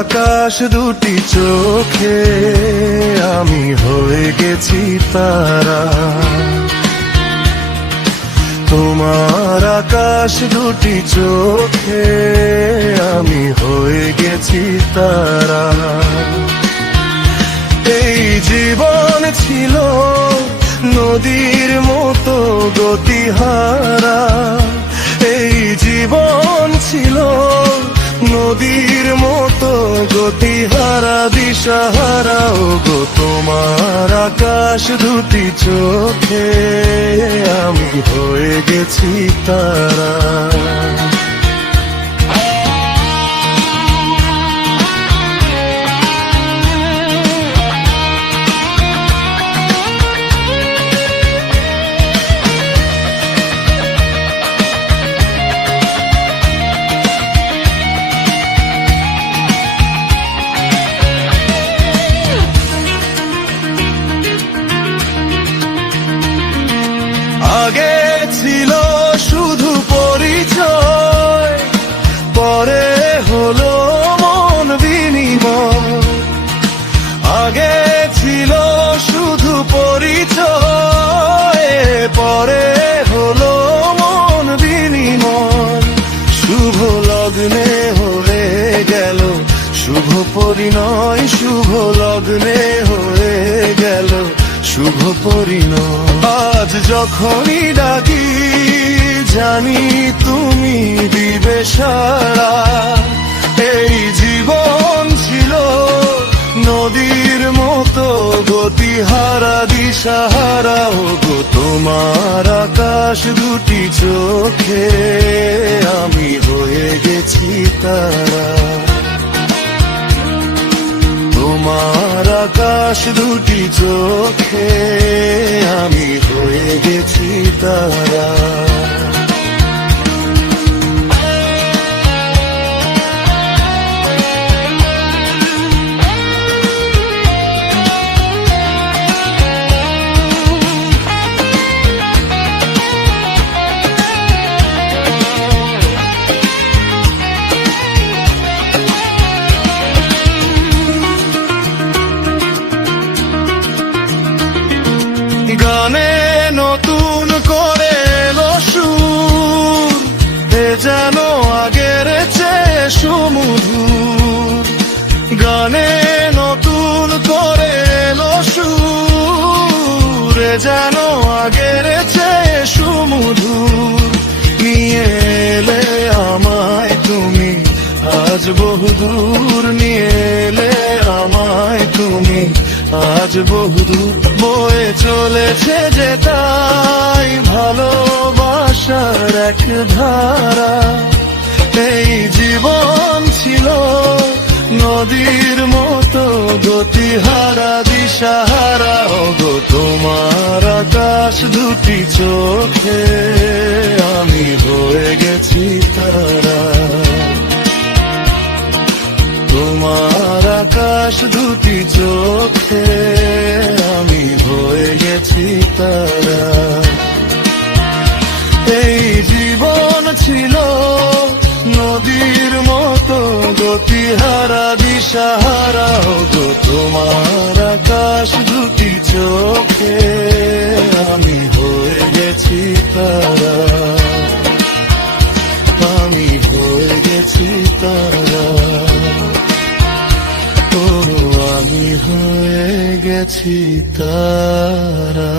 আকাশ দুটি চোখে আমি হয়ে গেছি তারা, তোমার আকাশ দুটি চোখে আমি হয়ে গেছি তারা। এই জীবন ছিল নদীর মতো গতিহারা, এই জীবন ছিল নদীর মতো গতিহারা দিশাহারা। ওগো তোমার আকাশ দুটি চোখে আমি হয়ে গেছি তারা। আগে ছিল শুধু পরিচয়, পরে হলো মন বিনিময়। আগে ছিল শুধু পরিচয়, পরে হলো মন বিনিময়। শুভ লগ্নে হয়ে গেল শুভ পরিণয়, শুভ লগ্নে হয়ে গেল শুভ পরিণয়। আজ যখনই ডাকি জানি তুমি দিবে সাড়া। এই জীবন ছিল নদীর মতো গতিহারা দিশাহারা। ওগো তোমার আকাশ দুটি চোখে আমি হয়ে গেছি তারা, তোমার আকাশ দুটি চোখে আমি হয়ে গেছি তারা। গানে নতুন করে এলো সুর, এ যেন আগের চেয়ে সুমধুর। গানে নতুন করে এলো সুর, এ যেন আগের চেয়ে সুমধুর। নিয়ে এলে আমায় তুমি আজ বহুদূর, নিয়ে এলে আমায় তুমি আজ বহুদূর। বয়ে চলেছে যে তাই ভালোবাসার এক ধারা। এই জীবন ছিল নদীর মতো গতিহারা দিশাহারা। ওগো তোমার আকাশ দুটি চোখে আমি হয়ে গেছি তারা, তোমার আকাশ দুটি চোখে আমি হয়ে গেছি তারা। এই জীবন ছিল নদীর মতো গতিহারা দিশাহারা। ওগো তোমার আকাশ দুটি চোখে আমি হয়ে গেছি তারা, আমি হয়ে গেছি তারা। আমি হয়ে গেছি তারা।